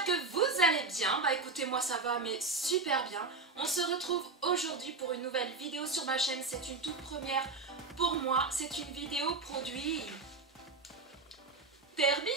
j'espère que vous allez bien. Bah écoutez, moi ça va mais super bien. On se retrouve aujourd'hui pour une nouvelle vidéo sur ma chaîne. C'est une toute première pour moi. C'est une vidéo produit terminée.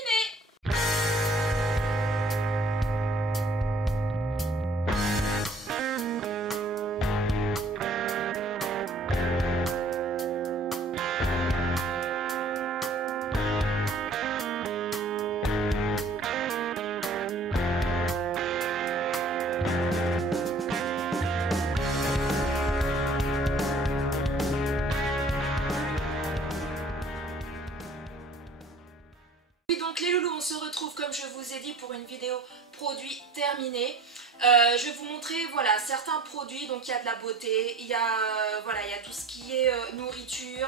Donc les loulous, on se retrouve comme je vous ai dit pour une vidéo produit terminée. Je vais vous montrer voilà, certains produits, donc il y a de la beauté, il y a, il y a tout ce qui est nourriture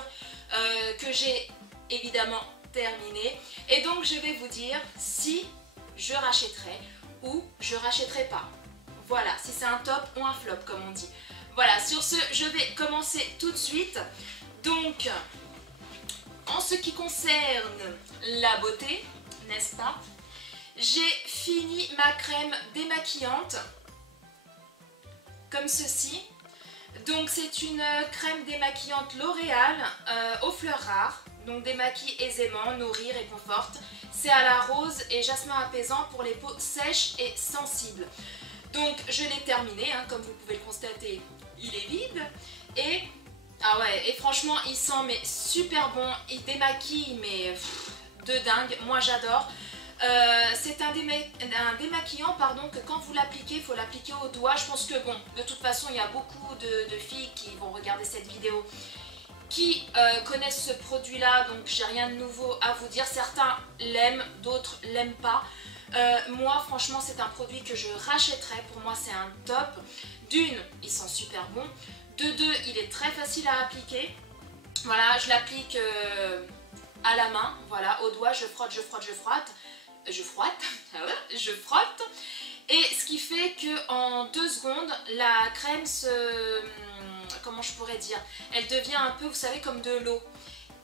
que j'ai évidemment terminé. Et donc je vais vous dire si je rachèterai ou je rachèterai pas. Voilà, si c'est un top ou un flop comme on dit. Voilà, sur ce, je vais commencer tout de suite. Donc, en ce qui concerne la beauté, n'est-ce pas, j'ai fini ma crème démaquillante comme ceci. Donc c'est une crème démaquillante L'Oréal aux fleurs rares. Donc démaquille aisément, nourrit, réconforte. C'est à la rose et jasmin apaisant pour les peaux sèches et sensibles. Donc je l'ai terminé, hein, comme vous pouvez le constater, il est vide. Et ah ouais, et franchement il sent mais super bon, il démaquille mais de dingue, moi j'adore. C'est un démaquillant pardon, que quand vous l'appliquez, il faut l'appliquer au doigt. Je pense que bon, de toute façon il y a beaucoup de filles qui vont regarder cette vidéo qui connaissent ce produit là, donc j'ai rien de nouveau à vous dire. Certains l'aiment, d'autres l'aiment pas. Moi franchement c'est un produit que je rachèterais, pour moi c'est un top. D'une, il sent super bon. De deux, il est très facile à appliquer. Voilà, je l'applique à la main, voilà, au doigt, je frotte, je frotte, je frotte. Je frotte, je frotte. Et ce qui fait que en 2 secondes, la crème se... Comment je pourrais dire? Elle devient un peu, vous savez, comme de l'eau.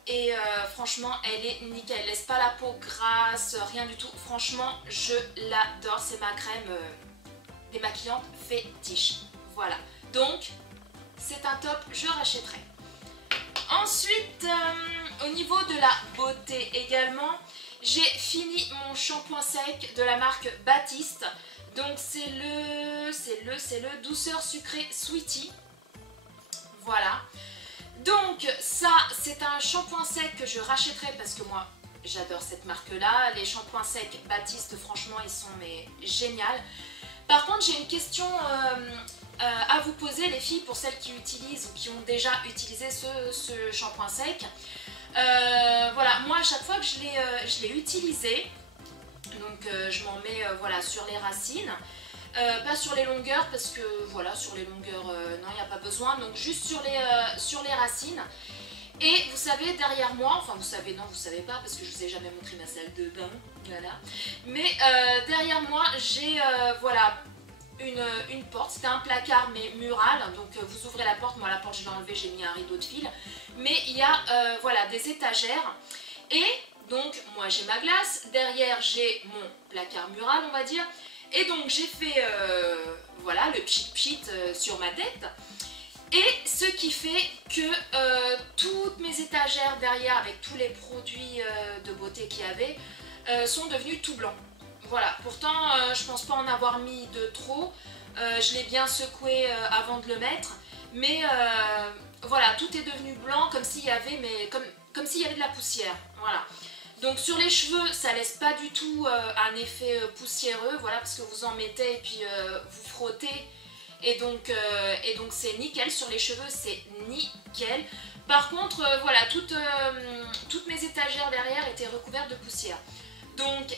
Et franchement, elle est nickel. Elle laisse pas la peau grasse, rien du tout. Franchement, je l'adore. C'est ma crème démaquillante fétiche. Voilà. Donc, c'est un top, je rachèterai. Ensuite, au niveau de la beauté également, j'ai fini mon shampoing sec de la marque Baptiste. Donc c'est le douceur sucrée Sweetie. Voilà. Donc ça, c'est un shampoing sec que je rachèterai parce que moi, j'adore cette marque-là. Les shampoings secs Baptiste, franchement, ils sont mais géniaux. Par contre, j'ai une question à vous poser, les filles, pour celles qui utilisent ou qui ont déjà utilisé ce shampoing sec. Voilà, moi à chaque fois que je l'ai utilisé, donc je m'en mets voilà, sur les racines, pas sur les longueurs parce que voilà, sur les longueurs non, il n'y a pas besoin, donc juste sur les racines. Et vous savez, derrière moi, enfin vous savez, non vous savez pas parce que je vous ai jamais montré ma salle de bain, voilà, mais derrière moi j'ai voilà une porte, c'était un placard mais mural, donc vous ouvrez la porte, moi la porte je l'ai enlevée, j'ai mis un rideau de fil, mais il y a voilà, des étagères, et donc moi j'ai ma glace, derrière j'ai mon placard mural on va dire, et donc j'ai fait voilà le pchit sur ma tête, et ce qui fait que toutes mes étagères derrière avec tous les produits de beauté qu'il y avait sont devenus tout blancs. Voilà, pourtant je pense pas en avoir mis de trop, je l'ai bien secoué avant de le mettre, mais voilà, tout est devenu blanc comme s'il y avait, comme s'il y avait de la poussière, voilà. Donc sur les cheveux, ça laisse pas du tout un effet poussiéreux, voilà, parce que vous en mettez et puis vous frottez, et donc c'est nickel, sur les cheveux c'est nickel. Par contre, voilà, toutes mes étagères derrière étaient recouvertes de poussière. Donc,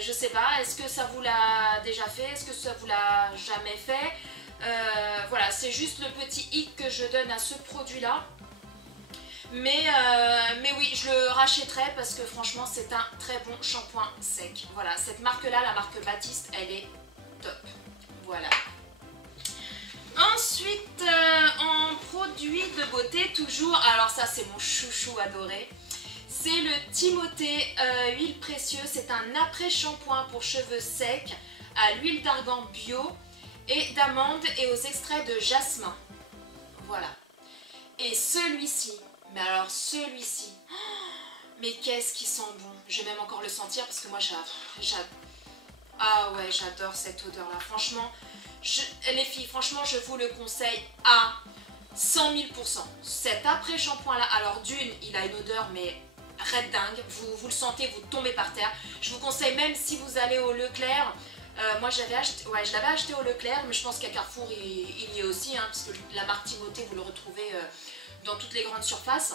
je sais pas, est-ce que ça vous l'a déjà fait? Est-ce que ça vous l'a jamais fait? Voilà, c'est juste le petit hic que je donne à ce produit-là. Mais oui, je le rachèterai parce que franchement, c'est un très bon shampoing sec. Voilà, cette marque-là, la marque Baptiste, elle est top. Voilà. Ensuite, en produit de beauté, toujours, alors ça c'est mon chouchou adoré. C'est le Timothée huile précieuse. C'est un après-shampoing pour cheveux secs à l'huile d'argan bio et d'amande et aux extraits de jasmin. Voilà. Et celui-ci, mais alors celui-ci, mais qu'est-ce qui sent bon. Je vais même encore le sentir parce que moi ah ouais, j'adore cette odeur là. Franchement, les filles, franchement je vous le conseille à 100 000 %. Cet après-shampoing là, alors d'une, il a une odeur mais red dingue. Vous le sentez, vous tombez par terre. Je vous conseille même si vous allez au Leclerc. Moi je l'avais acheté au Leclerc, mais je pense qu'à Carrefour il y est aussi, hein, parce que la marque Timothée vous le retrouvez dans toutes les grandes surfaces.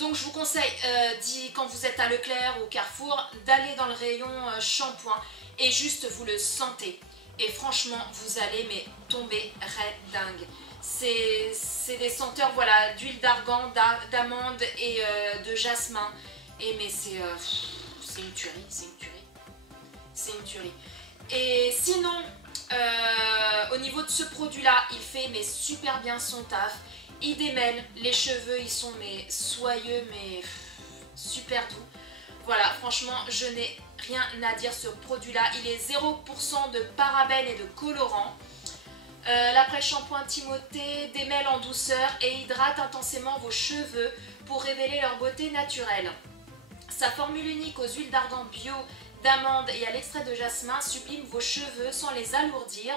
Donc je vous conseille, quand vous êtes à Leclerc ou Carrefour, d'aller dans le rayon shampoing et juste vous le sentez. Et franchement vous allez mais tomber red dingue. C'est des senteurs voilà, d'huile d'argan, d'amande et de jasmin. Et mais c'est une tuerie, c'est une tuerie. C'est une tuerie. Et sinon, au niveau de ce produit-là, il fait mais super bien son taf. Il démêle, les cheveux ils sont mais soyeux mais super doux. Voilà, franchement, je n'ai rien à dire sur ce produit-là. Il est 0% de parabènes et de colorants. L'après-shampoing Timothée démêle en douceur et hydrate intensément vos cheveux pour révéler leur beauté naturelle. Sa formule unique aux huiles d'argan bio, d'amande et à l'extrait de jasmin sublime vos cheveux sans les alourdir.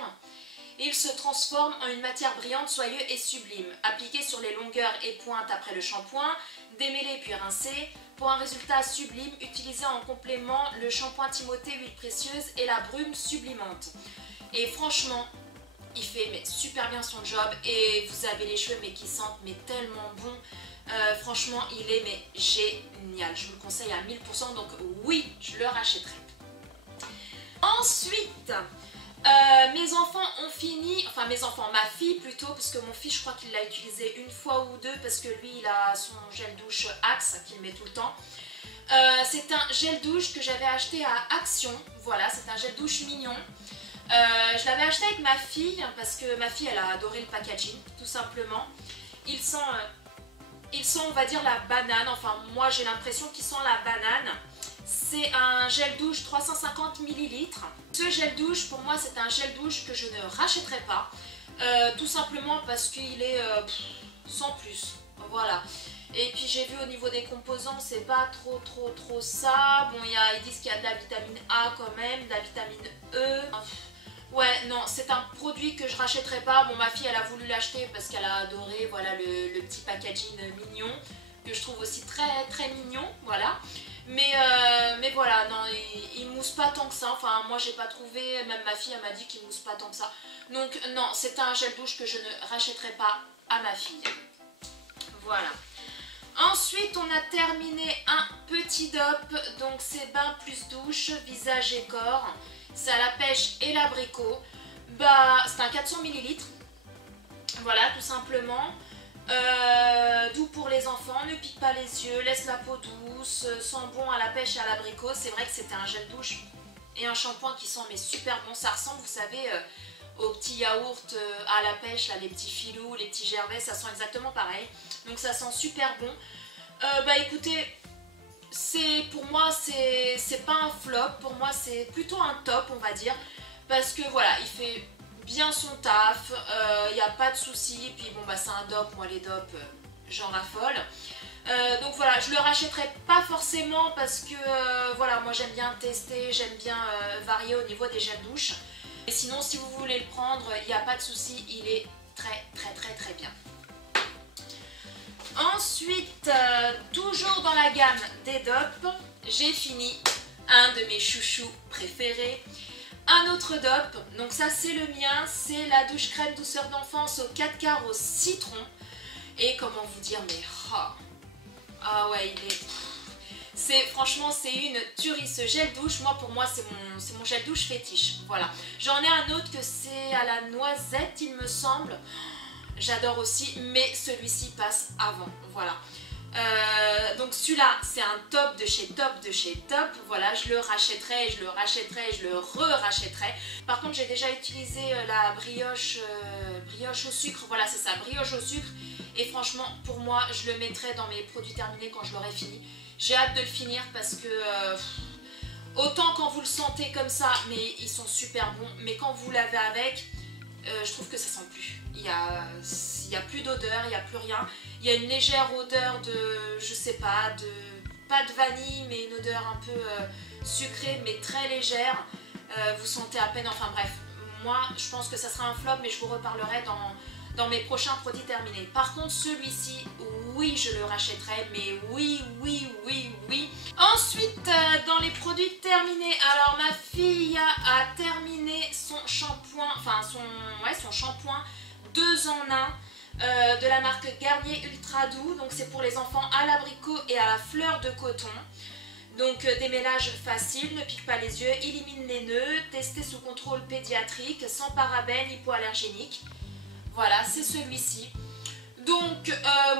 Il se transforme en une matière brillante, soyeuse et sublime. Appliqué sur les longueurs et pointes après le shampoing, démêlé puis rincé. Pour un résultat sublime, utilisez en complément le shampoing Timothée huile précieuse et la brume sublimante. Et franchement, il fait mais super bien son job et vous avez les cheveux mais qui sentent mais tellement bon. Franchement, il est mais génial. Je vous le conseille à 1000 %, donc oui, je le rachèterai. Ensuite, mes enfants ont fini, enfin mes enfants, ma fille plutôt, parce que mon fils je crois qu'il l'a utilisé une fois ou deux parce que lui il a son gel douche Axe qu'il met tout le temps. C'est un gel douche que j'avais acheté à Action, voilà, c'est un gel douche mignon. Je l'avais acheté avec ma fille parce que ma fille elle a adoré le packaging tout simplement. Il sent on va dire la banane, enfin moi j'ai l'impression qu'il sent la banane. C'est un gel douche 350 ml. Ce gel douche pour moi c'est un gel douche que je ne rachèterai pas. Tout simplement parce qu'il est sans plus, voilà. Et puis j'ai vu au niveau des composants c'est pas trop ça. Bon ils disent qu'il y a de la vitamine A quand même, de la vitamine E. Ouais, non, c'est un produit que je rachèterai pas. Bon, ma fille, elle a voulu l'acheter parce qu'elle a adoré, voilà, le petit packaging mignon, que je trouve aussi très mignon, voilà. Mais voilà, non, il mousse pas tant que ça. Enfin, moi, j'ai pas trouvé, même ma fille, elle m'a dit qu'il mousse pas tant que ça. Donc, non, c'est un gel douche que je ne rachèterai pas à ma fille. Voilà. Ensuite, on a terminé un petit DOP, donc c'est bain plus douche, visage et corps. C'est à la pêche et l'abricot. Bah, c'est un 400 ml. Voilà, tout simplement. Doux pour les enfants, ne pique pas les yeux, laisse la peau douce, sent bon à la pêche et à l'abricot. C'est vrai que c'était un gel douche et un shampoing qui sent mais super bon. Ça ressemble, vous savez, aux petits yaourts à la pêche, là, les petits filous, les petits gervais, ça sent exactement pareil. Donc ça sent super bon. Bah écoutez, pour moi c'est pas un flop, pour moi c'est plutôt un top on va dire, parce que voilà il fait bien son taf, il n'y a pas de soucis, puis bon bah c'est un DOP, moi les DOP j'en raffole. Donc voilà, je le rachèterai pas forcément parce que voilà moi j'aime bien tester, j'aime bien varier au niveau des gels douche. Et sinon si vous voulez le prendre, il n'y a pas de soucis, il est très bien. Ensuite, toujours dans la gamme des DOP, j'ai fini un de mes chouchous préférés. Un autre DOP, donc ça c'est le mien, c'est la douche crème douceur d'enfance au 4 quarts au citron. Et comment vous dire, mais ah ouais, il est... franchement c'est une tuerie ce gel douche. Moi pour moi c'est mon gel douche fétiche, voilà. J'en ai un autre que c'est à la noisette il me semble. J'adore aussi, mais celui-ci passe avant, voilà. Donc celui-là, c'est un top de chez top. Voilà, je le rachèterai, je le re-rachèterai. Par contre, j'ai déjà utilisé la brioche au sucre. Voilà, c'est ça, brioche au sucre. Et franchement, pour moi, je le mettrai dans mes produits terminés quand je l'aurai fini. J'ai hâte de le finir parce que autant quand vous le sentez comme ça, mais ils sont super bons, mais quand vous l'avez avec, je trouve que ça sent plus. Il y a plus d'odeur, il n'y a plus rien. Il y a une légère odeur de, je sais pas, pas de vanille, mais une odeur un peu sucrée, mais très légère. Vous sentez à peine, enfin bref. Moi, je pense que ça sera un flop, mais je vous reparlerai dans mes prochains produits terminés. Par contre, celui-ci, oui, je le rachèterai, mais oui. Ensuite, dans les produits terminés, alors ma fille a terminé son shampoing, enfin son shampoing 2 en 1 de la marque Garnier Ultra Doux. Donc c'est pour les enfants à l'abricot et à la fleur de coton. Donc des mélanges faciles, ne pique pas les yeux, élimine les nœuds, testé sous contrôle pédiatrique, sans parabènes, hypoallergénique. Voilà, c'est celui-ci. Donc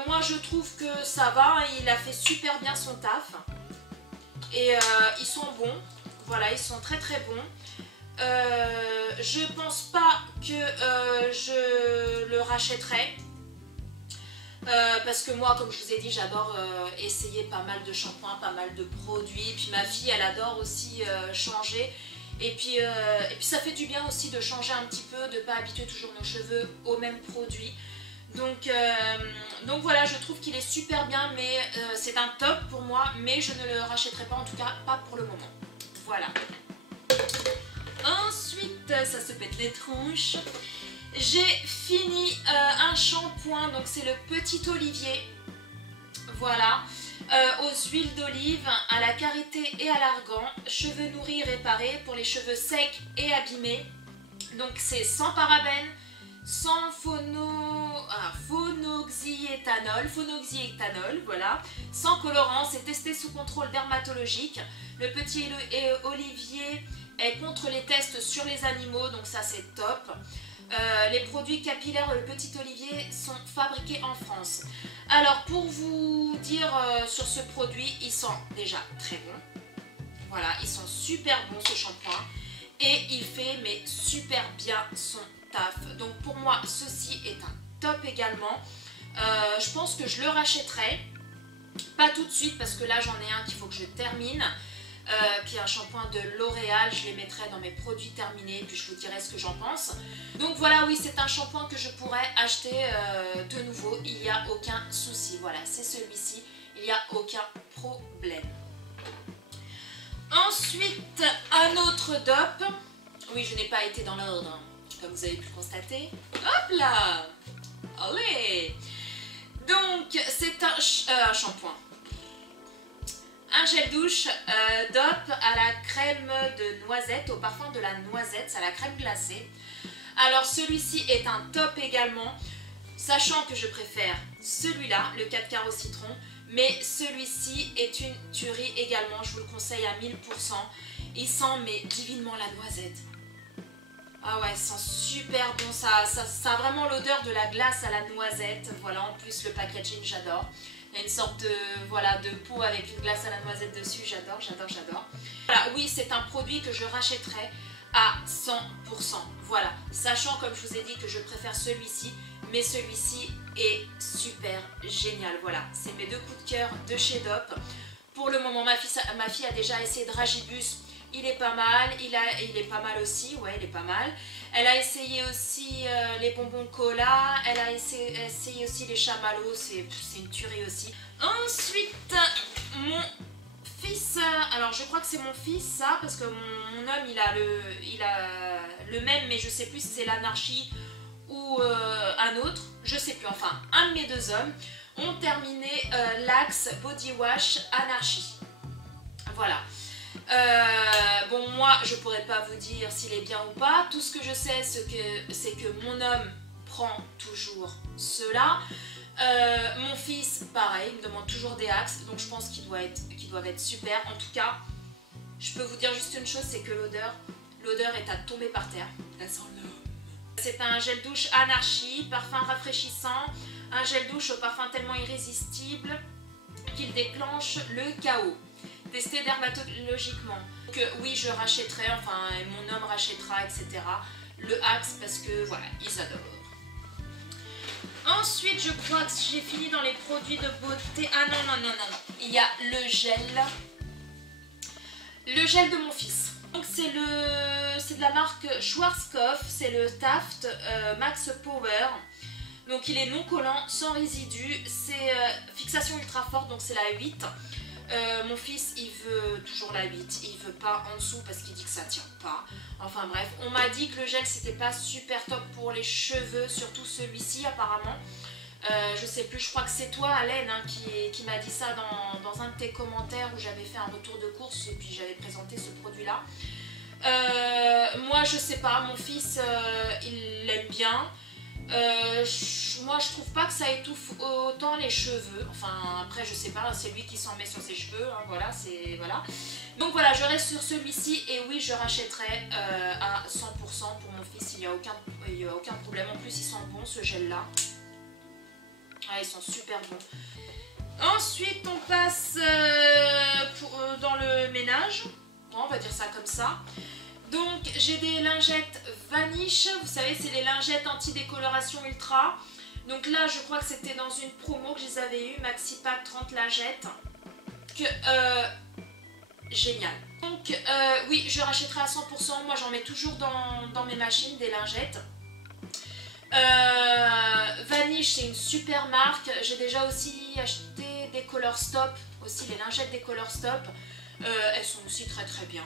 moi je trouve que ça va, hein, il a fait super bien son taf. Et ils sont bons, voilà, ils sont très bons. Je pense pas que je le rachèterai. Parce que moi, comme je vous ai dit, j'adore essayer pas mal de shampoings, pas mal de produits. Puis ma fille, elle adore aussi changer. Et puis ça fait du bien aussi de changer un petit peu, de ne pas habituer toujours nos cheveux aux mêmes produits. Donc voilà, je trouve qu'il est super bien, mais c'est un top pour moi. Mais je ne le rachèterai pas, en tout cas pas pour le moment. Voilà. Ensuite, ça se pète les tronches. J'ai fini un shampoing, donc c'est le Petit Olivier, voilà, aux huiles d'olive, à la karité et à l'argan, cheveux nourris réparés pour les cheveux secs et abîmés. Donc c'est sans parabènes, sans phonoxyéthanol, voilà, sans colorant, c'est testé sous contrôle dermatologique. Le Petit Olivier est contre les tests sur les animaux, donc ça c'est top. Les produits capillaires Le Petit Olivier sont fabriqués en France. Alors pour vous dire sur ce produit, ils sont déjà très bons. Voilà, ils sont super bons ce shampoing. Et il fait mais super bien son taf. Donc pour moi, ceci est un top également. Je pense que je le rachèterai. Pas tout de suite parce que là j'en ai un qu'il faut que je termine. Qui est un shampoing de L'Oréal, je les mettrai dans mes produits terminés puis je vous dirai ce que j'en pense. Donc voilà, oui, c'est un shampoing que je pourrais acheter de nouveau, il n'y a aucun souci. Voilà, c'est celui-ci, il n'y a aucun problème. Ensuite, un autre DOP. Oui, je n'ai pas été dans l'ordre, comme vous avez pu le constater. Hop là! Allez! Donc, c'est un shampoing. Un gel douche DOP à la crème de noisette, au parfum de la noisette, c'est à la crème glacée. Alors celui-ci est un top également, sachant que je préfère celui-là, le 4 quarts au citron, mais celui-ci est une tuerie également, je vous le conseille à 1000%. Il sent mais divinement la noisette. Ah ouais, il sent super bon, ça a vraiment l'odeur de la glace à la noisette. Voilà, en plus le packaging, j'adore. Il y a une sorte de, voilà, de pot avec une glace à la noisette dessus, j'adore. Voilà, oui, c'est un produit que je rachèterai à 100%. Voilà, sachant comme je vous ai dit que je préfère celui-ci, mais celui-ci est super génial. Voilà, c'est mes 2 coups de cœur de chez DOP. Pour le moment, ma fille a déjà essayé Dragibus. Il est pas mal, il est pas mal aussi, ouais, il est pas mal. Elle a essayé aussi les bonbons cola, elle a essayé aussi les chamallows, c'est une tuerie aussi. Ensuite, mon fils, alors je crois que c'est mon fils ça, parce que mon homme il a le même, mais je sais plus si c'est l'anarchie ou un autre, je sais plus, enfin un de mes 2 hommes ont terminé l'Axe Body Wash Anarchie. Voilà. Bon, moi je pourrais pas vous dire s'il est bien ou pas. Tout ce que je sais c'est que mon homme prend toujours cela. Mon fils pareil, il me demande toujours des Axe, donc je pense qu'ils doivent être super. En tout cas, je peux vous dire juste une chose, c'est que l'odeur est à tomber par terre. Elle sent l'homme. C'est un gel douche Anarchie, parfum rafraîchissant, un gel douche au parfum tellement irrésistible qu'il déclenche le chaos. Testé dermatologiquement. Donc oui, je rachèterai, enfin mon homme rachètera, etc. le Axe parce que voilà, ils adorent. Ensuite, je crois que j'ai fini dans les produits de beauté. Ah non, non, non, non, non. Il y a le gel. Le gel de mon fils. Donc c'est de la marque Schwarzkopf, c'est le Taft Max Power. Donc il est non collant, sans résidus, c'est fixation ultra forte, donc c'est la 8. Mon fils il veut toujours la 8, il veut pas en dessous parce qu'il dit que ça tient pas. Enfin bref, on m'a dit que le gel c'était pas super top pour les cheveux, surtout celui-ci apparemment. Je sais plus, je crois que c'est toi Alain hein, qui m'a dit ça dans un de tes commentaires où j'avais fait un retour de course et puis j'avais présenté ce produit là. Moi je sais pas, mon fils il l'aime bien. Moi je trouve pas que ça étouffe autant les cheveux. Enfin après je sais pas, c'est lui qui s'en met sur ses cheveux, hein, voilà, c'est voilà. Donc voilà, je reste sur celui-ci et oui je rachèterai à 100% pour mon fils, il n'y a aucun problème. En plus ils sont bons ce gel là. Ah, ils sont super bons. Ensuite on passe dans le ménage, bon, on va dire ça comme ça. Donc j'ai des lingettes Vanish, vous savez c'est les lingettes anti-décoloration ultra. Donc là je crois que c'était dans une promo que je les avais eu, Maxi Pack 30 lingettes. Génial. Donc oui je rachèterai à 100%, moi j'en mets toujours dans mes machines des lingettes. Vanish c'est une super marque, j'ai déjà aussi acheté des Color Stop, aussi les lingettes des Color Stop, elles sont aussi très très bien,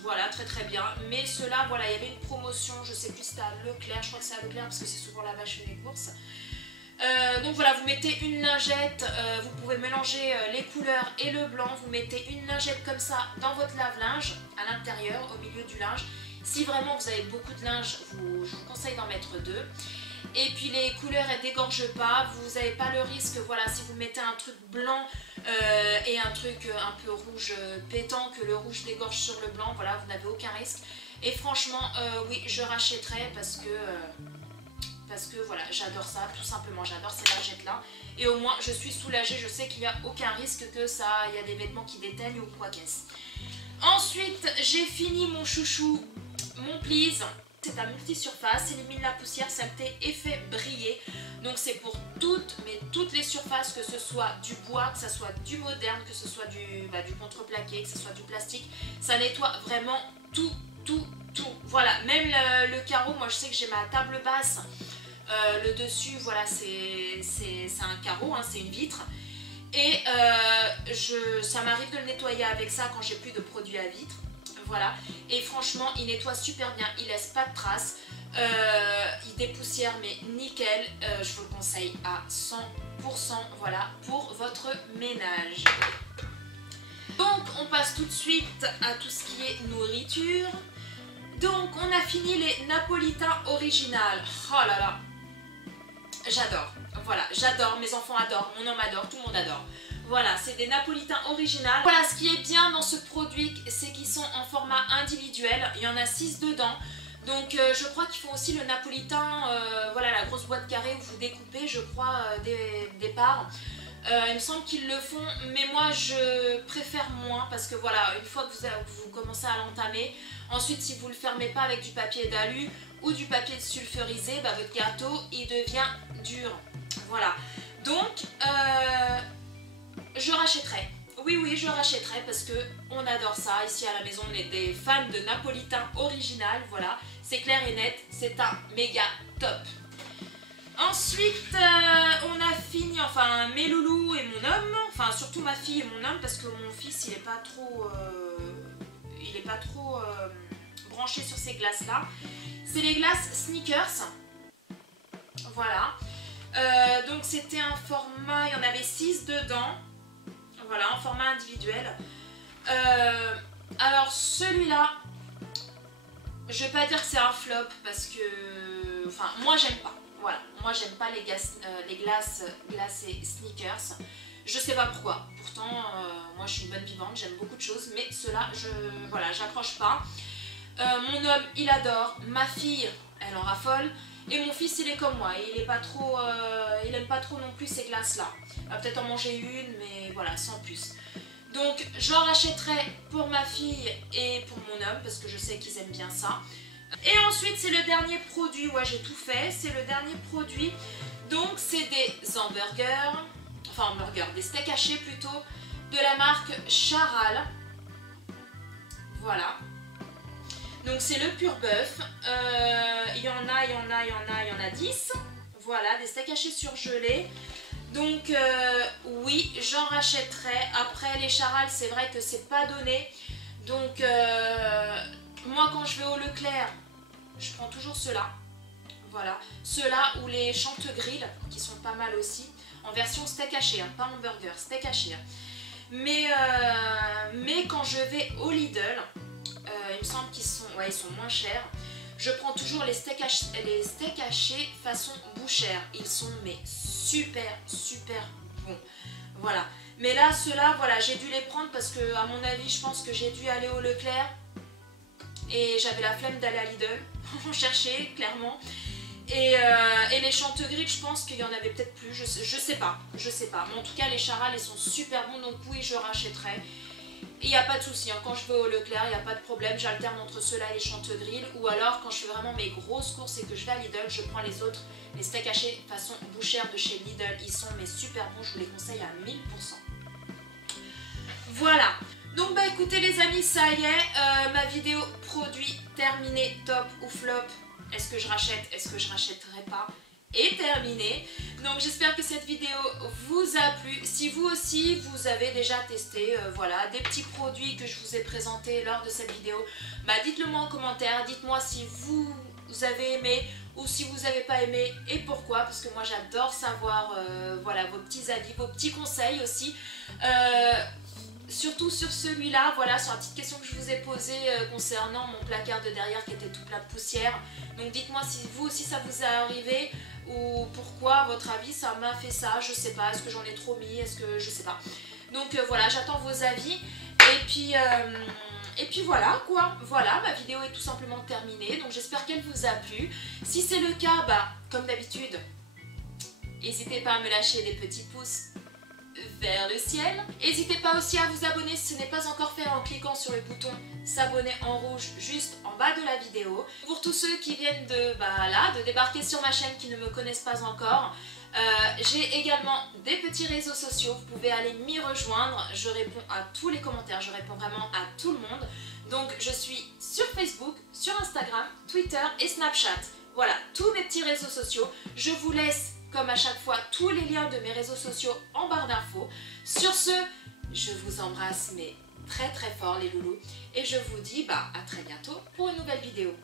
voilà très très bien, mais ceux-là voilà il y avait une promotion, je sais plus si c'était à Leclerc, je crois que c'est à Leclerc parce que c'est souvent là-bas je fais mes courses. Donc voilà, vous mettez une lingette, vous pouvez mélanger les couleurs et le blanc, vous mettez une lingette comme ça dans votre lave-linge, à l'intérieur, au milieu du linge. Si vraiment vous avez beaucoup de linge, je vous conseille d'en mettre 2. Et puis les couleurs elles dégorgent pas, vous n'avez pas le risque, voilà, si vous mettez un truc blanc et un truc un peu rouge pétant, que le rouge dégorge sur le blanc, voilà, vous n'avez aucun risque. Et franchement, oui, je rachèterai parce que voilà, j'adore ça, tout simplement, j'adore ces lingettes là. Et au moins, je suis soulagée, je sais qu'il n'y a aucun risque que ça, il y a des vêtements qui déteignent ou quoi qu'est-ce. Ensuite, j'ai fini mon chouchou, mon Please. C'est un multi-surface, élimine la poussière, saleté et fait briller. Donc c'est pour toutes les surfaces, que ce soit du bois, que ce soit du moderne, que ce soit du contreplaqué, que ce soit du plastique. Ça nettoie vraiment tout. Voilà, même le carreau, moi je sais que j'ai ma table basse. Le dessus, voilà, c'est un carreau, hein, c'est une vitre. Et ça m'arrive de le nettoyer avec ça quand j'ai plus de produits à vitre. Voilà, et franchement il nettoie super bien, il laisse pas de traces, il dépoussière mais nickel, je vous le conseille à 100%, voilà, pour votre ménage. Donc on passe tout de suite à tout ce qui est nourriture. Donc on a fini les napolitains originales, oh là là, j'adore, voilà, j'adore, mes enfants adorent, mon homme adore, tout le monde adore. Voilà, c'est des napolitains originales. Voilà, ce qui est bien dans ce produit, c'est qu'ils sont en format individuel. Il y en a 6 dedans. Donc je crois qu'ils font aussi le napolitain, voilà la grosse boîte carrée où vous découpez, je crois, des parts. Il me semble qu'ils le font, mais moi je préfère moins parce que voilà, une fois que vous commencez à l'entamer, ensuite si vous ne le fermez pas avec du papier d'alu ou du papier sulfurisé, bah, votre gâteau il devient dur. Voilà, donc je rachèterai. Oui, je rachèterai parce que on adore ça. Ici à la maison, on est des fans de napolitain original. Voilà, c'est clair et net. C'est un méga top. Ensuite, on a fini, enfin, mes loulous et mon homme. Enfin, surtout ma fille et mon homme parce que mon fils, il est pas trop branché sur ces glaces-là. C'est les glaces Snickers. Voilà. Donc c'était un format, il y en avait 6 dedans. Voilà, en format individuel. Alors celui-là, je vais pas dire que c'est un flop parce que, enfin, moi j'aime pas. Voilà, moi j'aime pas les glaces glacées Snickers. Je sais pas pourquoi. Pourtant, moi je suis une bonne vivante, j'aime beaucoup de choses, mais ceux-là, voilà, j'accroche pas. Mon homme, il adore. Ma fille, elle en raffole. Et mon fils, il est comme moi, il aime pas trop non plus ces glaces-là. Il va peut-être en manger une, mais voilà, sans plus. Donc, j'en rachèterai pour ma fille et pour mon homme, parce que je sais qu'ils aiment bien ça. Et ensuite, c'est le dernier produit, ouais, j'ai tout fait, c'est le dernier produit. Donc c'est des hamburgers, enfin hamburgers, des steaks hachés plutôt, de la marque Charal. Voilà. Donc c'est le pur bœuf. Il y en a 10. Voilà, des steaks hachés surgelés. Donc oui, j'en rachèterai. Après les Charal, c'est vrai que c'est pas donné. Donc moi quand je vais au Leclerc, je prends toujours ceux-là. Voilà, ceux-là ou les Chantegrill qui sont pas mal aussi. En version steak haché, hein, pas hamburger, steak haché. Hein. Mais quand je vais au Lidl, il me semble qu'ils sont, ouais, ils sont moins chers. Je prends toujours les steaks hachés façon bouchère. Ils sont mais super bons. Voilà. Mais là, ceux-là, voilà, j'ai dû les prendre parce que, à mon avis, je pense que j'ai dû aller au Leclerc. Et j'avais la flemme d'aller à Lidl. On cherchait, clairement. Et les Chantegrill, je pense qu'il y en avait peut-être plus. Je sais pas. Mais en tout cas, les Charal, ils sont super bons. Donc oui, je rachèterai. Il n'y a pas de souci, hein. Quand je vais au Leclerc, il n'y a pas de problème, j'alterne entre ceux-là et les Chantegrill. Ou alors, quand je fais vraiment mes grosses courses et que je vais à Lidl, je prends les autres, les steaks hachés façon bouchère de chez Lidl. Ils sont mais super bons, je vous les conseille à 1000%. Voilà. Donc bah écoutez les amis, ça y est, ma vidéo produit terminée, top ou flop. Est-ce que je rachète, est-ce que je rachèterai pas, est terminée. Donc j'espère que cette vidéo vous a plu. Si vous aussi vous avez déjà testé voilà, des petits produits que je vous ai présentés lors de cette vidéo, bah dites-le moi en commentaire, dites-moi si vous avez aimé ou si vous n'avez pas aimé et pourquoi, parce que moi j'adore savoir voilà, vos petits avis, vos petits conseils aussi. Surtout sur celui-là, voilà, sur la petite question que je vous ai posée concernant mon placard de derrière qui était tout plein de poussière. Donc dites-moi si vous aussi ça vous est arrivé ou pourquoi, à votre avis, ça m'a fait ça, je sais pas, est-ce que j'en ai trop mis, est-ce que je sais pas. Donc voilà, j'attends vos avis et puis voilà quoi, voilà, ma vidéo est tout simplement terminée, donc j'espère qu'elle vous a plu. Si c'est le cas, bah comme d'habitude, n'hésitez pas à me lâcher des petits pouces vers le ciel. N'hésitez pas aussi à vous abonner si ce n'est pas encore fait en cliquant sur le bouton s'abonner en rouge juste en bas de la vidéo. Pour tous ceux qui viennent de débarquer sur ma chaîne qui ne me connaissent pas encore, j'ai également des petits réseaux sociaux, vous pouvez aller m'y rejoindre, je réponds à tous les commentaires, je réponds vraiment à tout le monde. Donc je suis sur Facebook, sur Instagram, Twitter et Snapchat. Voilà, tous mes petits réseaux sociaux. Je vous laisse comme à chaque fois tous les liens de mes réseaux sociaux en barre d'infos. Sur ce, je vous embrasse mais très fort les loulous et je vous dis à très bientôt pour une nouvelle vidéo.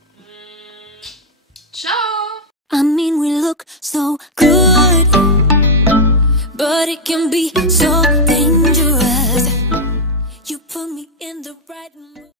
Ciao! I mean we look so good, but it can be so dangerous. You put me in the right mood.